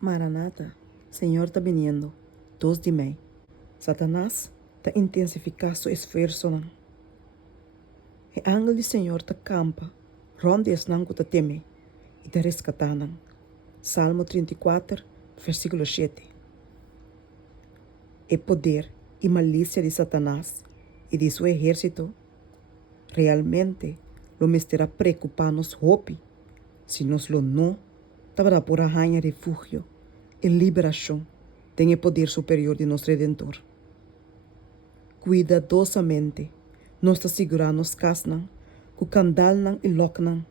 Maranata, Senhor está viniendo, 2 de maio. Satanás está intensificando seu esforço. O ángel do Senhor está campa, ronde es não que teme e está rescatando. Salmo 34, versículo 7. O poder e malícia de Satanás e de seu exército realmente lo me estará preocupando-nos hope, se nos lo não estava por arranhar refúgio e liberação tem o poder superior de nosso Redentor. Cuidadosamente, nós está segurando nos casnan, com candal e locnan,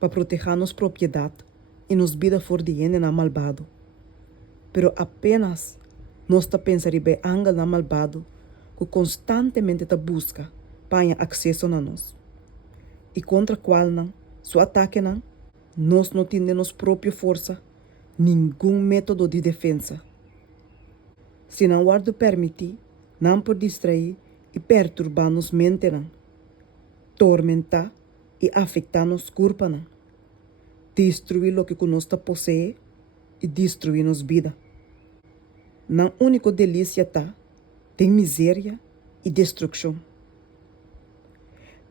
para proteger nos propriedade e nos vida for de gente na malvado. Pero apenas nós está pensando em angel na malvado, que constantemente está busca para acesso a nós. E contra qual não, seu ataque não, nós não temos própria força, nenhum método de defesa. Se não guardo permitir, não por distrair e perturbar nos mente, não, tormentar e afetar nos corpo, não, destruir o que nós possui e destruir nos vida. Não único delícia tá, tem miséria e destruição.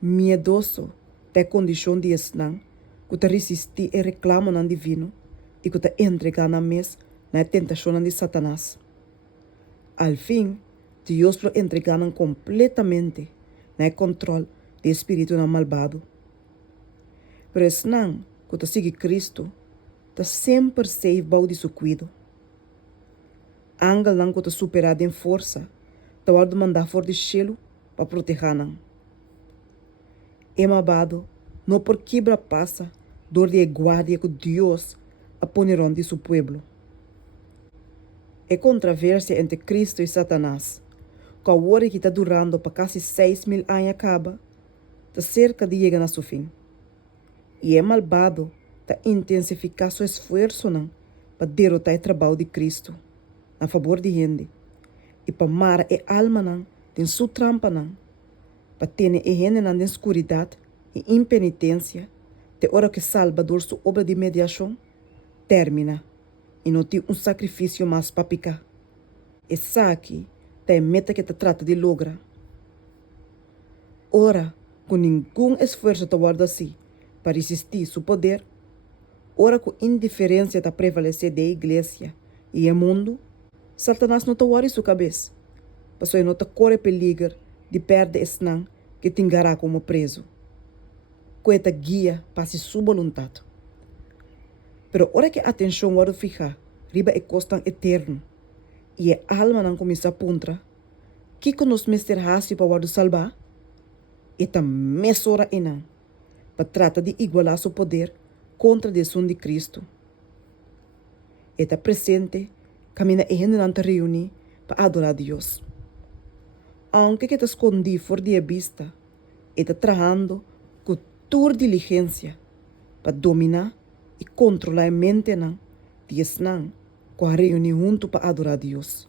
Miedoso é condição de esnan, que te resistir e reclamo não divino e que te entregar na mesa na tentação de Satanás. Al fim, Deus lo entregaram completamente no controle do espírito na malvado. Pero esnan, que te sigue Cristo, te sempre safe bau de seu cuido. Angel não que te superado em força, te guarda mandar fora de cielo para proteger não. É malvado, não por quebra passa, dor de guarda que Deus aponerão de seu povo. É controvérsia entre Cristo e Satanás, que a hora que está durando para quase 6.000 anos acaba, está cerca de chegar a seu fim. E é malvado, está intensificar seu esforço para derrotar o trabalho de Cristo a favor de gente e para mara a alma tem sua trampa para ter a gente na escuridão e impenitência, de hora que Salvador sua obra de mediação termina e não tem sacrifício mais para picar. Essa aqui é a meta que te trata de lograr. Ora, com nenhum esforço te guarda assim para resistir seu poder, ora com indiferença te prevalecer da igreja e o mundo, Satanás não te guarda sua cabeça, para só não te corre perigo de perder esse não que te engará como preso. Coeta guia para sua vontade. Pero ora que a atenção guarda fija, riba é costan eterno, e a alma não começa a puntra, que nos mister hasi para guarda salvar, e ta mesora não, para tratar de igualar seu poder contra a decisão de Cristo. E ta presente, camina e gente não te reúne para adorar a Deus. Aunque que te escondi fora de vista, e ta trabajando com toda diligência para dominar e controlar a mente de esnan com a reunião junto para adorar a Deus.